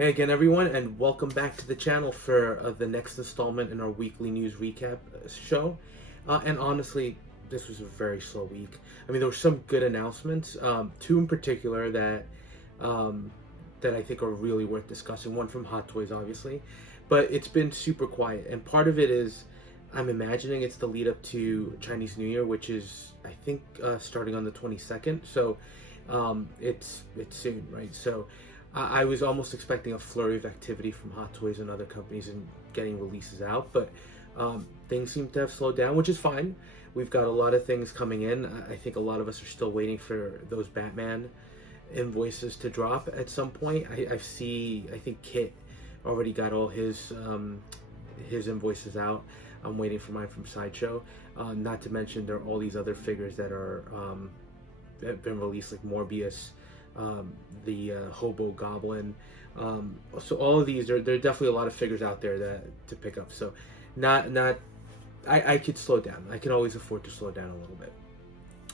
Hey again, everyone, and welcome back to the channel for the next installment in our weekly news recap show. And honestly, this was a very slow week. I mean, there were some good announcements, two in particular that I think are really worth discussing. One from Hot Toys, obviously, but it's been super quiet, and part of it is I'm imagining it's the lead up to Chinese New Year, which is I think starting on the 22nd. So it's soon, right? So. I was almost expecting a flurry of activity from Hot Toys and other companies and getting releases out, but things seem to have slowed down, which is fine. We've got a lot of things coming in. I think a lot of us are still waiting for those Batman invoices to drop at some point. I think Kit already got all his invoices out. I'm waiting for mine from Sideshow. Not to mention there are all these other figures that have been released, like Morbius, the Hobo Goblin. So all of these, there are definitely a lot of figures out there to pick up. So I could slow down. I can always afford to slow down a little bit.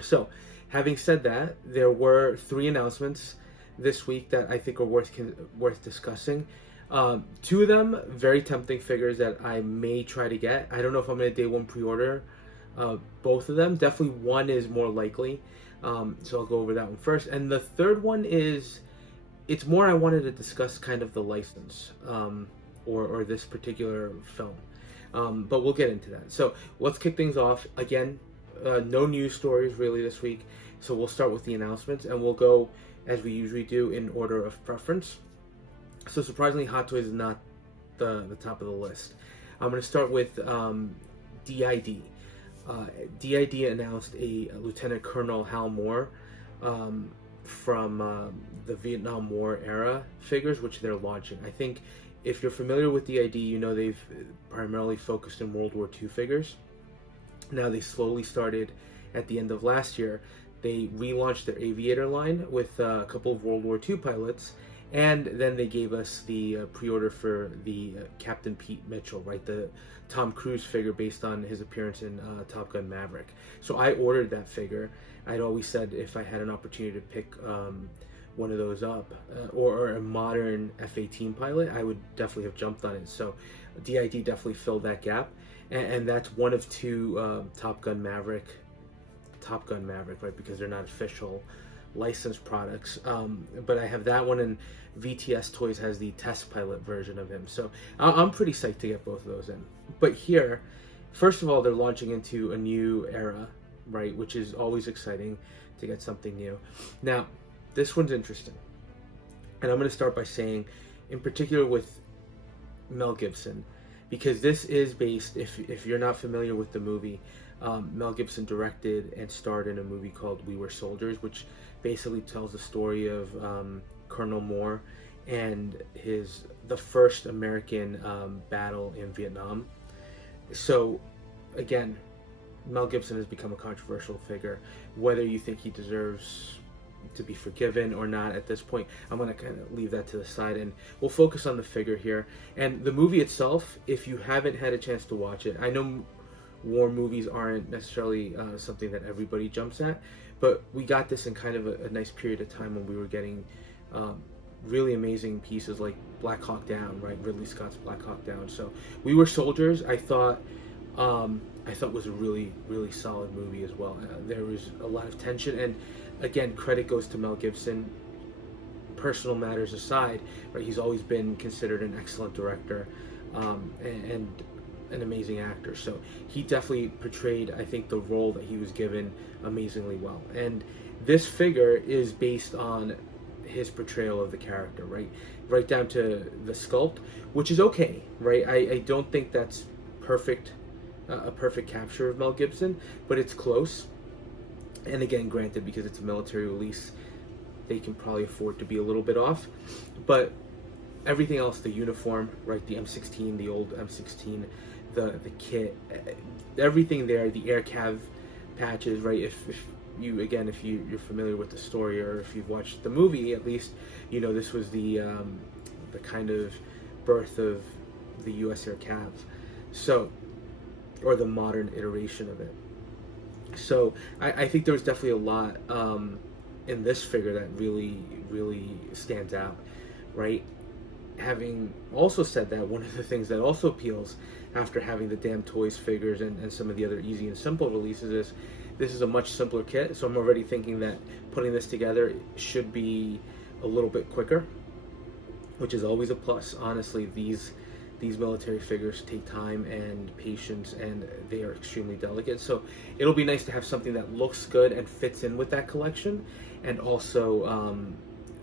So having said that, there were 3 announcements this week that I think are worth discussing. 2 of them very tempting figures that I may try to get. I don't know if I'm going to day one pre-order both of them. Definitely one is more likely. So I'll go over that one first. And the third one it's more I wanted to discuss kind of the license or this particular film. But we'll get into that. So let's kick things off. Again, no news stories really this week. So we'll start with the announcements and we'll go, as we usually do, in order of preference. So surprisingly, Hot Toys is not the top of the list. I'm going to start with DID. DID announced a Lieutenant Colonel Hal Moore from the Vietnam War era figures, which they're launching. I think if you're familiar with DID, you know they've primarily focused in World War II figures. Now they slowly started at the end of last year. They relaunched their Aviator line with a couple of World War II pilots, and then they gave us the pre-order for the Captain Pete Mitchell, right? The Tom Cruise figure based on his appearance in Top Gun Maverick. So I ordered that figure. I'd always said if I had an opportunity to pick one of those up, or a modern F-18 pilot, I would definitely have jumped on it. So DID definitely filled that gap. And that's one of 2 Top Gun Maverick, right? Because they're not official licensed products, but I have that one, and VTS Toys has the test pilot version of him, so I'm pretty psyched to get both of those in. But here, first of all, they're launching into a new era, right, which is always exciting to get something new. Now this one's interesting, and I'm going to start by saying, in particular with Mel Gibson, because this is based, if you're not familiar with the movie, Mel Gibson directed and starred in a movie called We Were Soldiers, which basically tells the story of Colonel Moore and the first American battle in Vietnam. So again, Mel Gibson has become a controversial figure. Whether you think he deserves to be forgiven or not at this point, I'm going to kind of leave that to the side, and we'll focus on the figure here. And the movie itself, if you haven't had a chance to watch it, I know war movies aren't necessarily something that everybody jumps at, but we got this in kind of a nice period of time when we were getting really amazing pieces like Black Hawk Down, right? Ridley Scott's Black Hawk Down. So We Were Soldiers, I thought was a really, really solid movie as well. There was a lot of tension, and again, credit goes to Mel Gibson. Personal matters aside, right? He's always been considered an excellent director, and an amazing actor. So he definitely portrayed, I think, the role that he was given amazingly well. And this figure is based on his portrayal of the character, right down to the sculpt, which is okay, right? I don't think that's perfect, a perfect capture of Mel Gibson, but it's close. And again, granted, because it's a military release, they can probably afford to be a little bit off. But everything else, the uniform, right, the M16, the old M16, the kit, everything there, the air cav patches, right? If you're familiar with the story, or if you've watched the movie at least, you know this was the kind of birth of the U.S. air cav, so, or the modern iteration of it. So I think there was definitely a lot in this figure that really stands out, right? having also said that, one of the things that also appeals after having the Damn Toys figures and some of the other easy and simple releases is this is a much simpler kit, so I'm already thinking that putting this together should be a little bit quicker, which is always a plus. Honestly, these military figures take time and patience, and they are extremely delicate, so it'll be nice to have something that looks good and fits in with that collection, and also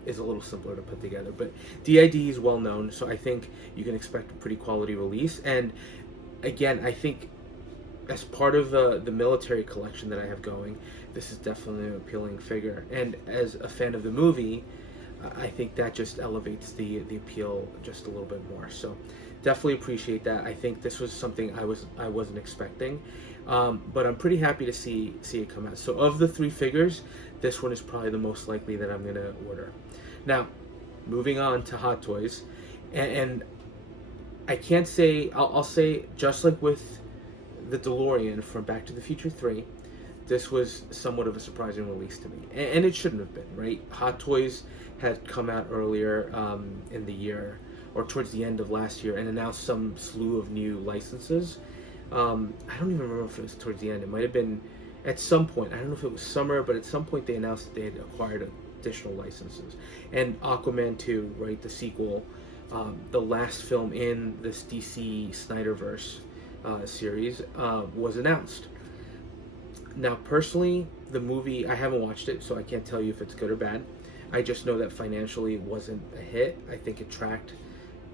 is a little simpler to put together. But DID is well known, so I think you can expect a pretty quality release. And again, I think as part of the military collection that I have going, this is definitely an appealing figure. And as a fan of the movie, I think that just elevates the appeal just a little bit more. So definitely appreciate that. I think this was something I wasn't expecting, but I'm pretty happy to see it come out. So of the 3 figures, this one is probably the most likely that I'm gonna order. Now, moving on to Hot Toys, and I can't say, I'll say, just like with the DeLorean from Back to the Future 3, this was somewhat of a surprising release to me, and it shouldn't have been, right? Hot Toys had come out earlier in the year, or towards the end of last year, and announced some slew of new licenses. I don't even remember if it was towards the end. It might have been at some point. I don't know if it was summer, but at some point they announced that they had acquired additional licenses. And Aquaman 2, right, the sequel, the last film in this DC Snyderverse series, was announced. Now, personally, the movie, I haven't watched it, so I can't tell you if it's good or bad. I just know that financially it wasn't a hit. I think it tracked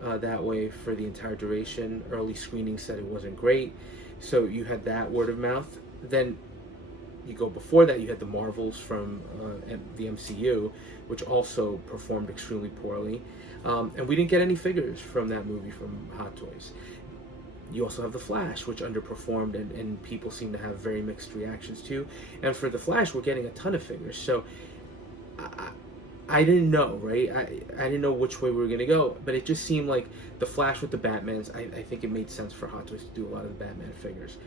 that way for the entire duration. Early screenings said it wasn't great. So you had that word of mouth. Then you go before that, you had the Marvels from the MCU, which also performed extremely poorly. And we didn't get any figures from that movie from Hot Toys. You also have The Flash, which underperformed, and people seem to have very mixed reactions to. And for The Flash, we're getting a ton of figures. So I didn't know, right? I didn't know which way we were going to go, but it just seemed like The Flash with the Batmans, I think it made sense for Hot Toys to do a lot of the Batman figures.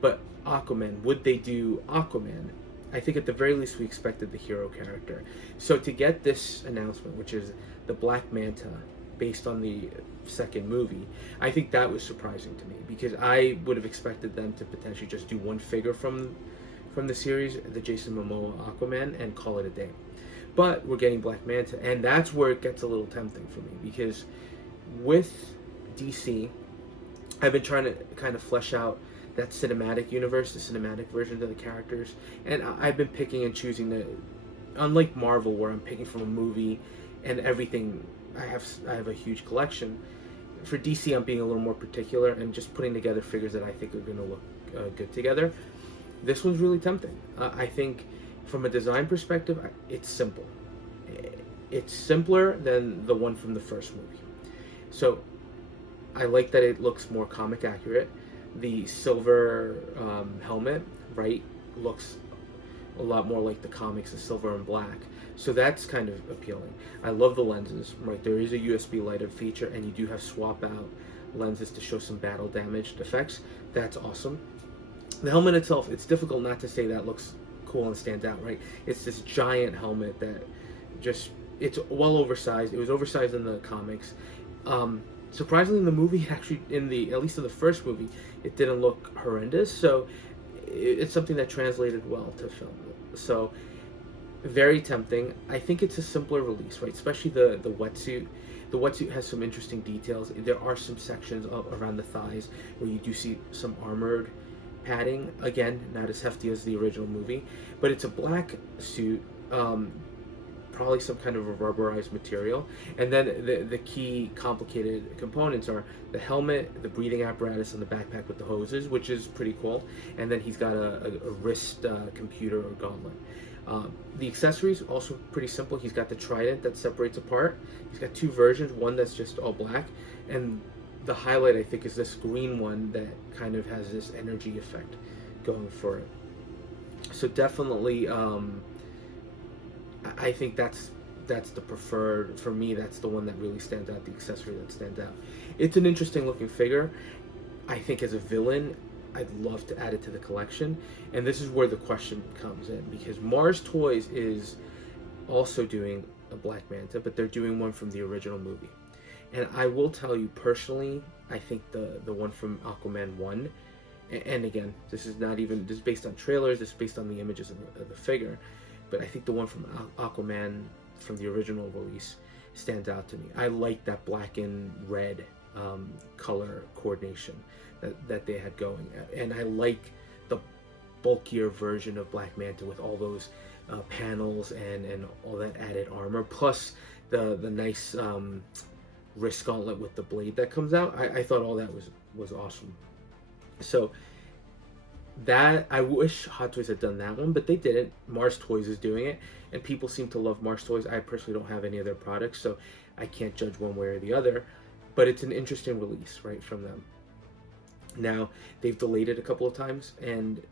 But Aquaman, would they do Aquaman? I think at the very least we expected the hero character. So to get this announcement, which is the Black Manta, based on the second movie, I think that was surprising to me, because I would have expected them to potentially just do one figure from the series, the Jason Momoa Aquaman, and call it a day. But we're getting Black Manta, and that's where it gets a little tempting for me, because with DC, I've been trying to kind of flesh out that cinematic universe, the cinematic versions of the characters, and I've been picking and choosing unlike Marvel, where I'm picking from a movie and everything. I have a huge collection. For DC, I'm being a little more particular and just putting together figures that I think are going to look good together. This one's really tempting. I think from a design perspective, it's simple. It's simpler than the one from the first movie. So I like that it looks more comic accurate. The silver helmet, right, looks a lot more like the comics, the silver and black. So that's kind of appealing. I love the lenses, right? There is a USB light-up feature, and you do have swap-out lenses to show some battle damaged effects. That's awesome. The helmet itself, it's difficult not to say that looks cool and stands out, right? It's this giant helmet that just, it's well oversized. It was oversized in the comics. Surprisingly, in the movie, actually, at least in the first movie, it didn't look horrendous. So it's something that translated well to film. So very tempting. I think it's a simpler release, right? Especially the wetsuit. The wetsuit has some interesting details. There are some sections around the thighs where you do see some armored padding. Again, not as hefty as the original movie, but it's a black suit, probably some kind of a rubberized material. And then the key complicated components are the helmet, the breathing apparatus, and the backpack with the hoses, which is pretty cool. And then he's got a wrist computer or gauntlet. The accessories also pretty simple. He's got the trident that separates apart. He's got 2 versions, one that's just all black, and the highlight, I think, is this green one that kind of has this energy effect going for it. So definitely, I think that's the preferred, for me, that's the one that really stands out, the accessory that stands out. It's an interesting looking figure. I think as a villain, I'd love to add it to the collection. And this is where the question comes in, because Mars Toys is also doing a Black Manta, but they're doing one from the original movie. And I will tell you personally, I think the one from Aquaman 1, and again, this is based on trailers, this is based on the images of the figure, but I think the one from Aquaman from the original release stands out to me. I like that black and red color coordination that they had going, and I like the bulkier version of Black Manta with all those panels and all that added armor, plus the nice wrist gauntlet with the blade that comes out. I thought all that was awesome. So that, I wish Hot Toys had done that one, but they didn't. Mars Toys is doing it, and people seem to love Mars Toys. I personally don't have any of their products, so I can't judge one way or the other, but it's an interesting release, right, from them. Now, they've delayed it a couple of times, and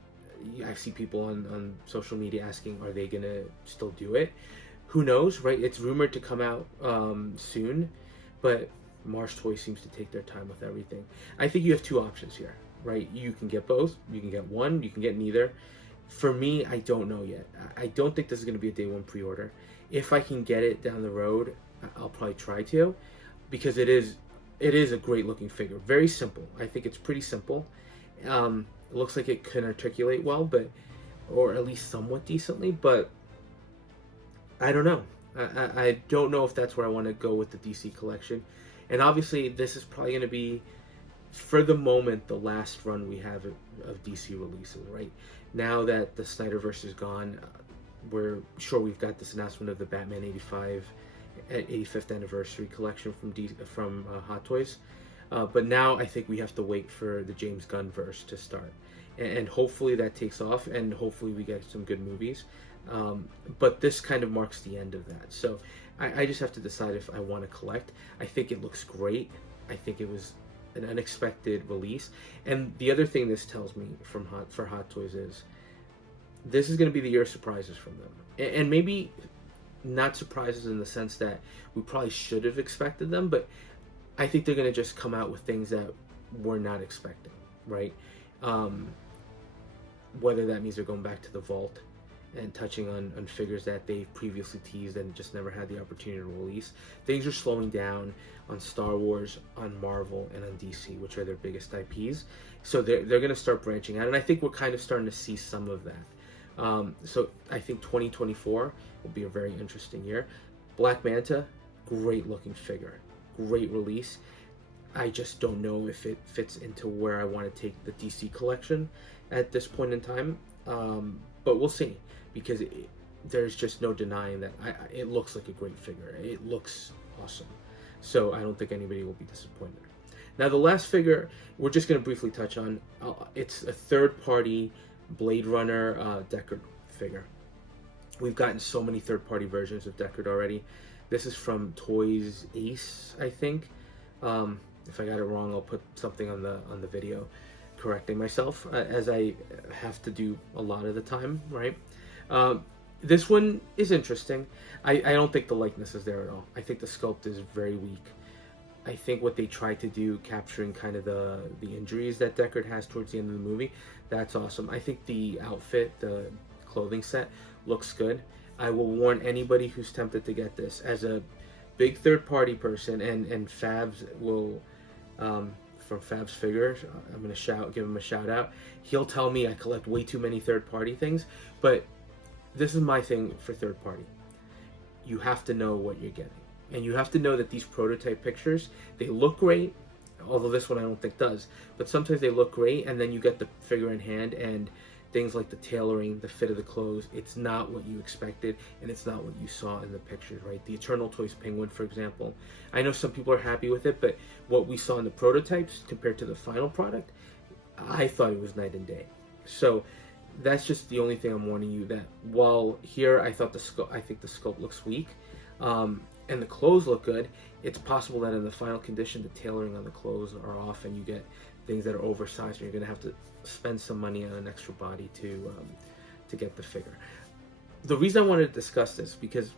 I see people on social media asking, are they going to still do it? Who knows, right? It's rumored to come out soon, but Mars Toys seems to take their time with everything. I think you have two options here, right? You can get both, you can get one, you can get neither. For me, I don't know yet. I don't think this is going to be a day one pre-order. If I can get it down the road, I'll probably try to, because it is a great looking figure. Very simple. I think it's pretty simple. It looks like it can articulate well, or at least somewhat decently, but I don't know. I don't know if that's where I want to go with the DC collection. And obviously, this is probably going to be, for the moment, the last run we have of DC releases, right? Now that the Snyderverse is gone, we're sure we've got this announcement of the Batman 85th anniversary collection from Hot Toys. But now I think we have to wait for the James Gunn verse to start. And hopefully that takes off, and hopefully we get some good movies. But this kind of marks the end of that. So I just have to decide if I want to collect. I think it looks great. I think it was an unexpected release. And the other thing this tells me for Hot Toys is this is going to be the year of surprises from them. And maybe not surprises in the sense that we probably should have expected them, but I think they're going to just come out with things that we're not expecting, right? Whether that means they're going back to the vault and touching on figures that they've previously teased and just never had the opportunity to release. Things are slowing down on Star Wars, on Marvel, and on DC, which are their biggest IPs. So they're going to start branching out, and I think we're kind of starting to see some of that. So I think 2024 will be a very interesting year. Black Manta, great looking figure, great release. I just don't know if it fits into where I want to take the DC collection at this point in time. But we'll see, because there's just no denying that it looks like a great figure. It looks awesome. So I don't think anybody will be disappointed. Now, the last figure we're just going to briefly touch on, it's a third-party Blade Runner Deckard figure. We've gotten so many third-party versions of Deckard already. This is from Toys Ace, I think. If I got it wrong, I'll put something on the video correcting myself, as I have to do a lot of the time, right? This one is interesting. I don't think the likeness is there at all. I think the sculpt is very weak. I think what they tried to do, capturing kind of the injuries that Deckard has towards the end of the movie, that's awesome. I think the outfit, the clothing set, looks good. I will warn anybody who's tempted to get this, as a big third-party person, and Fabs will, from Fab's Figures, I'm going to give him a shout out. He'll tell me I collect way too many third-party things, but this is my thing for third-party. You have to know what you're getting. And you have to know that these prototype pictures, they look great, although this one I don't think does, but sometimes they look great, and then you get the figure in hand, and things like the tailoring, the fit of the clothes, it's not what you expected, and it's not what you saw in the pictures, right? The Eternal Toys Penguin, for example. I know some people are happy with it, but what we saw in the prototypes compared to the final product, I thought it was night and day. So that's just the only thing I'm warning you, that while here I think the sculpt looks weak, and the clothes look good, it's possible that in the final condition, the tailoring on the clothes are off, and you get things that are oversized, and you're going to have to spend some money on an extra body to get the figure. The reason I wanted to discuss this, because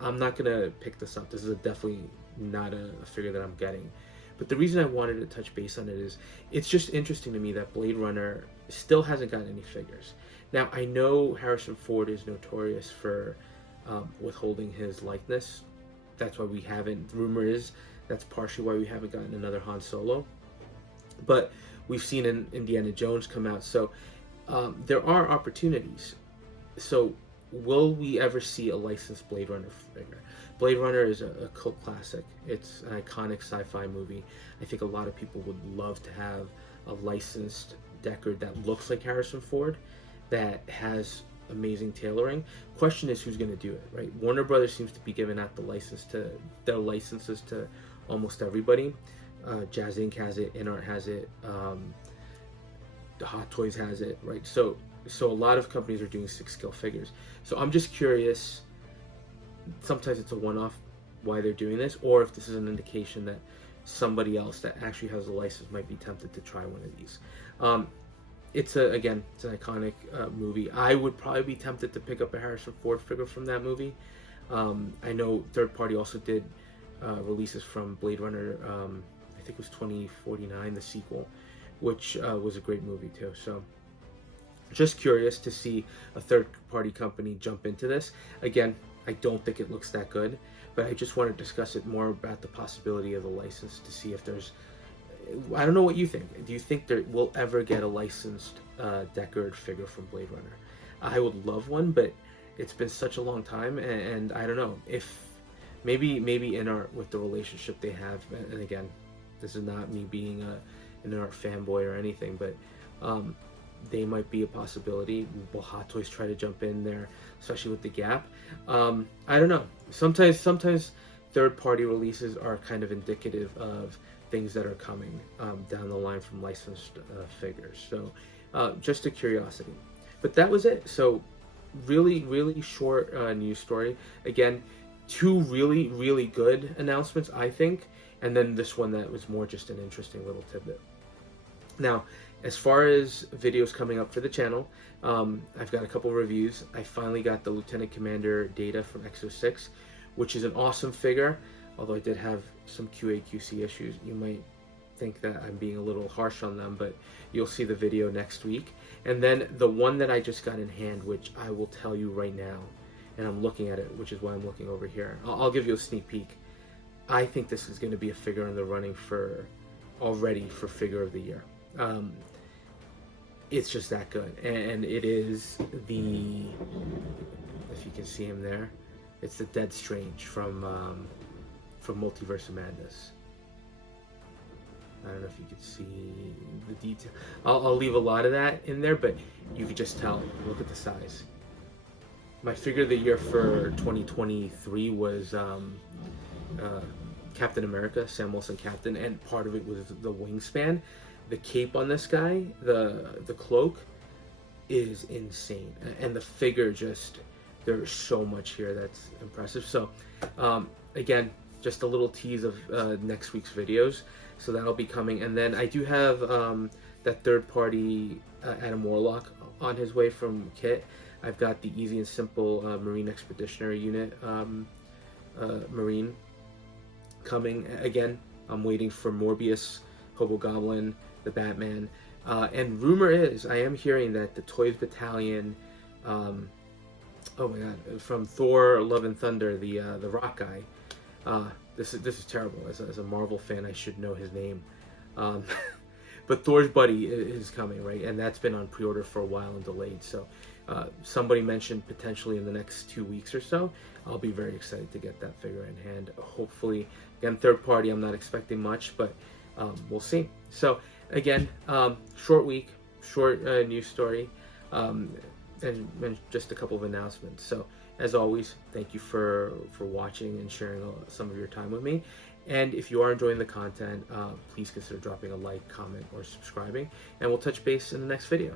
I'm not going to pick this up. This is definitely not a figure that I'm getting. But the reason I wanted to touch base on it is, it's just interesting to me that Blade Runner still hasn't gotten any figures. Now, I know Harrison Ford is notorious for withholding his likeness. That's why we haven't. Rumor is That's partially why we haven't gotten another Han Solo. But we've seen an Indiana Jones come out, so there are opportunities. So will we ever see a licensed Blade Runner figure? Blade Runner is a cult classic. It's an iconic sci-fi movie. I think a lot of people would love to have a licensed Deckard that looks like Harrison Ford, that has amazing tailoring. Question is, who's going to do it, right? Warner Brothers seems to be giving out their licenses to almost everybody. Jazz Inc. has it, InArt has it, the Hot Toys has it, right? So a lot of companies are doing 6-scale figures. So I'm just curious, sometimes it's a one-off why they're doing this, or if this is an indication that somebody else that actually has a license might be tempted to try one of these. It's an iconic movie. I would probably be tempted to pick up a Harrison Ford figure from that movie. I know third party also did releases from Blade Runner, I think it was 2049, the sequel, which was a great movie too. So just curious to see a third party company jump into this. Again, I don't think it looks that good, but I just want to discuss it more about the possibility of the license to see if there's, I don't know what you think. Do you think we'll ever get a licensed Deckard figure from Blade Runner? I would love one, but it's been such a long time, and I don't know if maybe InArt, with the relationship they have, and again, this is not me being an InArt fanboy or anything, but they might be a possibility. Will Hot Toys try to jump in there, especially with the gap? I don't know. Sometimes third-party releases are kind of indicative of things that are coming down the line from licensed figures. So just a curiosity. But that was it. So really short news story. Again, 2 really good announcements, I think, and then this one that was more just an interesting little tidbit. Now, as far as videos coming up for the channel, I've got a couple reviews. I finally got the Lieutenant Commander data from X06, which is an awesome figure, although I did have some QA/QC issues. You might think that I'm being a little harsh on them, but you'll see the video next week. And then the one that I just got in hand, which I will tell you right now, and I'm looking at it, which is why I'm looking over here. I'll give you a sneak peek. I think this is going to be a figure in the running already for Figure of the Year. It's just that good, and it is the, if you can see him there, it's the Dead Strange from Multiverse of Madness. I don't know if you can see the detail. I'll leave a lot of that in there, but you can just tell. Look at the size. My Figure of the Year for 2023 was Captain America, Sam Wilson Captain, and part of it was the wingspan. The cape on this guy, the cloak, is insane, and the figure just, there's so much here that's impressive. So again, just a little tease of next week's videos, so that'll be coming. And then I do have that third party Adam Warlock on his way from Kit. I've got the Easy and Simple Marine Expeditionary Unit Marine coming. Again, I'm waiting for Morbius, Hobo Goblin, the Batman, and rumor is, I am hearing that the Toys Battalion, oh my god, from Thor: Love and Thunder, the Rock guy. This is terrible. As a Marvel fan, I should know his name. But Thor's buddy is coming, right? And that's been on pre-order for a while and delayed. So somebody mentioned potentially in the next 2 weeks or so. I'll be very excited to get that figure in hand. Hopefully, again, third party, I'm not expecting much, but we'll see. So again, short week, short news story, and just a couple of announcements. So as always, thank you for watching and sharing some of your time with me. And if you are enjoying the content, please consider dropping a like, comment, or subscribing. And we'll touch base in the next video.